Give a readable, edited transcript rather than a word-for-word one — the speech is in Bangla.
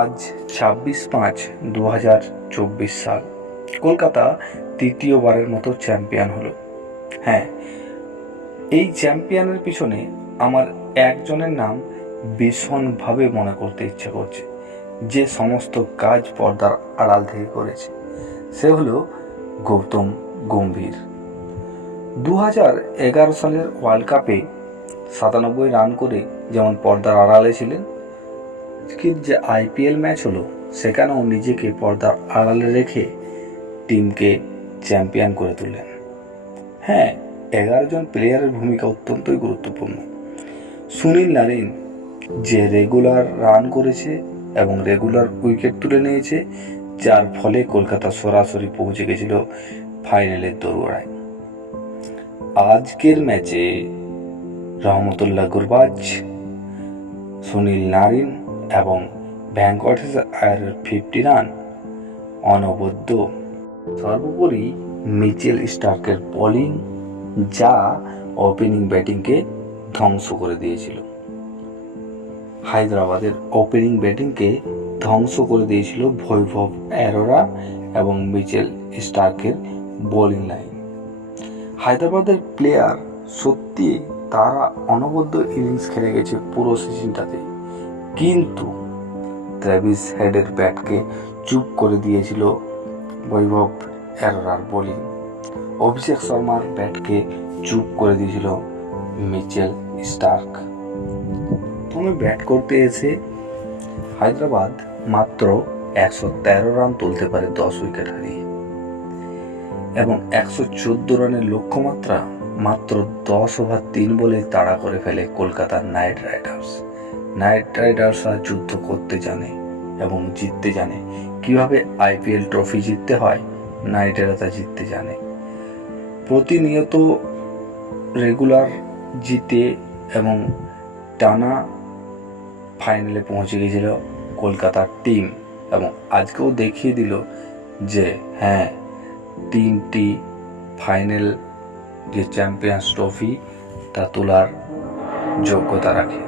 আজ 26/5/2024 সাল। কলকাতা তৃতীয়বারের মতো চ্যাম্পিয়ন হলো। হ্যাঁ, এই চ্যাম্পিয়নের পিছনে আমার একজনের নাম ভীষণভাবে মনে করতে ইচ্ছে করছে, যে সমস্ত কাজ পর্দার আড়াল থেকে করেছে। সে হলো গৌতম গম্ভীর। 2011 সালের ওয়ার্ল্ড কাপে 97 রান করে যেমন পর্দার আড়ালে ছিলেন, আজকের যে IPL ম্যাচ হলো সেখানেও নিজেকে পর্দার আড়ালে রেখে টিমকে চ্যাম্পিয়ন করে তুললেন। হ্যাঁ, 11 জন প্লেয়ারের ভূমিকা অত্যন্তই গুরুত্বপূর্ণ। সুনীল নারিন যে রেগুলার রান করেছে এবং রেগুলার উইকেট তুলে নিয়েছে, যার ফলে কলকাতা সরাসরি পৌঁছে গেছিল ফাইনালের দোরগোড়ায়। আজকের ম্যাচে রহমতুল্লাহ গুরবাজ, সুনীল নারিন এবং ভেঙ্কটেশ আয়ারের 50 রান অনবদ্য। সর্বোপরি মিচেল স্টার্কের বোলিং, যা ওপেনিং ব্যাটিংকে ধ্বংস করে দিয়েছিল। হায়দ্রাবাদের ওপেনিং ব্যাটিংকে ধ্বংস করে দিয়েছিল বৈভব অরোরা এবং মিচেল স্টার্কের বোলিং লাইন। হায়দ্রাবাদের প্লেয়ার সত্যি তারা অনবদ্য ইনিংস খেলে গেছে পুরো সিজনটাতে, কিন্তু ট্রেভিস হেডের ব্যাটকে চুপ করে দিয়েছিল বৈভব অরোরার বোলিং। অভিষেক শর্মার ব্যাটকে চুপ করে দিয়েছিল মিচেল স্টার্ক। প্রথমে ব্যাট করতে এসে হায়দ্রাবাদ মাত্র 113 রান তুলতে পারে 10 উইকেট হারিয়ে, এবং 114 রানের লক্ষ্যমাত্রা মাত্র 10 ওভার 3 বলে তাড়া করে ফেলে কলকাতার নাইট রাইডার্স। নাইট রাইডার্সরা যুদ্ধ করতে জানে এবং জিততে জানে। কিভাবে IPL ট্রফি জিততে হয়, নাইট রাইডার্সরা জিততে জানে। প্রতিনিয়ত রেগুলার জিতে এবং টানা ফাইনালে পৌঁছে গিয়েছিল কলকাতার টিম, এবং আজকেও দেখিয়ে দিল যে হ্যাঁ, টিমটি ফাইনাল যে চ্যাম্পিয়ন্স ট্রফি তা তোলার যোগ্যতা রাখে।